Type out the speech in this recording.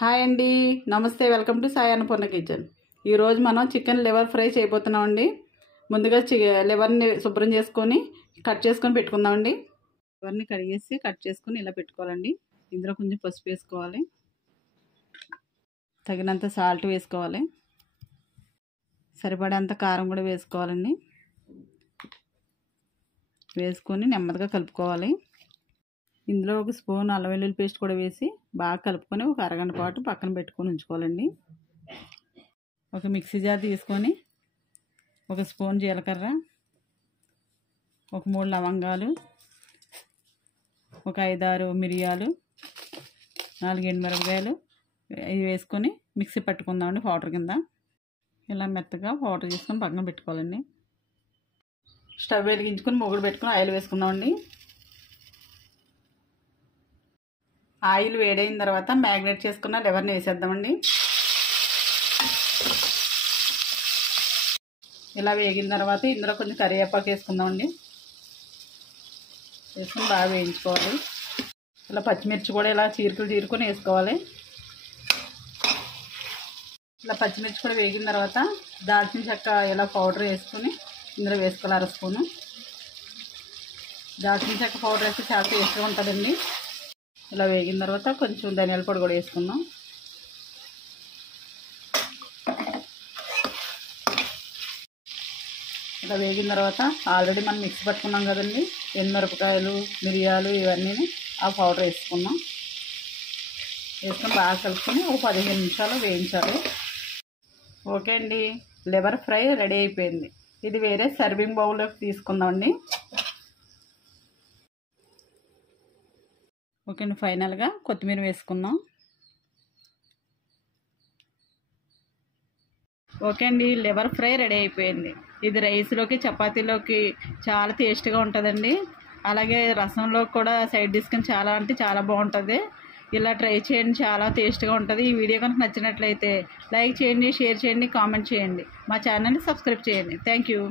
Hi అండి, నమస్తే. Welcome to Sai Annapurna kitchen. ఈరోజు మనం చికెన్ లివర్ ఫ్రై చేయబోతున్నామండి. ముందుగా లివర్ని శుభ్రం చేసుకొని కట్ చేసుకొని పెట్టుకుందామండి. లివర్ని కడిగేసి కట్ చేసుకొని ఇలా పెట్టుకోవాలండి. ఇందులో కొంచెం పసుపు వేసుకోవాలి, తగినంత సాల్ట్ వేసుకోవాలి, సరిపడేంత కారం కూడా వేసుకోవాలండి. వేసుకొని నెమ్మదిగా కలుపుకోవాలి. ఇందులో ఒక స్పూన్ అల్లం వెల్లుల్లి పేస్ట్ కూడా వేసి బాగా కలుపుకొని ఒక అరగంట పాటు పక్కన పెట్టుకొని ఉంచుకోవాలండి. ఒక మిక్సీ జార్ తీసుకొని ఒక స్పూన్ జీలకర్ర, ఒక 3 లవంగాలు, ఒక 5-6 మిరియాలు, 4 ఎండుమిరపకాయలు ఇవి వేసుకొని మిక్సీ పట్టుకుందామండి పౌడర్ కింద. ఇలా మెత్తగా పౌడర్ చేసుకొని పక్కన పెట్టుకోవాలండి. స్టవ్ వెలిగించుకొని మూగుడు పెట్టుకొని ఆయిల్ వేసుకుందామండి. ఆయిల్ వేడైన తర్వాత మ్యాగ్నేట్ చేసుకున్న లివర్ని వేసేద్దామండి. ఇలా వేగిన తర్వాత ఇందులో కొంచెం కరివేపాకు వేసుకుందామండి. వేసుకొని బాగా వేయించుకోవాలి. ఇలా పచ్చిమిర్చి కూడా ఇలా చీరుకొని వేసుకోవాలి. ఇలా పచ్చిమిర్చి కూడా వేగిన తర్వాత దాల్చిన చెక్క ఇలా పౌడర్ వేసుకొని ఇందులో వేసుకోవాలి 1/2 స్పూను. దాల్చిన చెక్క పౌడర్ వేస్తే చాలా టేస్ట్గా ఉంటుందండి. ఇలా వేగిన తర్వాత కొంచెం ధనియాల పొడి కూడా వేసుకుందాం. ఇలా వేగిన తర్వాత ఆల్రెడీ మనం మిక్సీ పట్టుకున్నాం కదండి, ఎండుమిరపకాయలు, మిరియాలు ఇవన్నీ ఆ పౌడర్ వేసుకుందాం. వేసుకొని బాగా కలుపుకొని ఒక 15 నిమిషాలు వేయించాలి. ఓకే అండి, లివర్ ఫ్రై రెడీ అయిపోయింది. ఇది వేరే సర్వింగ్ బౌల్లోకి తీసుకుందామండి. ఓకే అండి, ఫైనల్గా కొత్తిమీర వేసుకుందాం. ఓకే అండి, లివర్ ఫ్రై రెడీ అయిపోయింది. ఇది రైస్లోకి చపాతీలోకి చాలా టేస్ట్గా ఉంటుందండి. అలాగే రసంలోకి కూడా సైడ్ డిష్కి చాలా అంటే చాలా బాగుంటుంది. ఇలా ట్రై చేయండి, చాలా టేస్ట్గా ఉంటుంది. ఈ వీడియో కనుక నచ్చినట్లయితే లైక్ చేయండి, షేర్ చేయండి, కామెంట్ చేయండి. మా ఛానల్ని సబ్స్క్రైబ్ చేయండి. Thank you.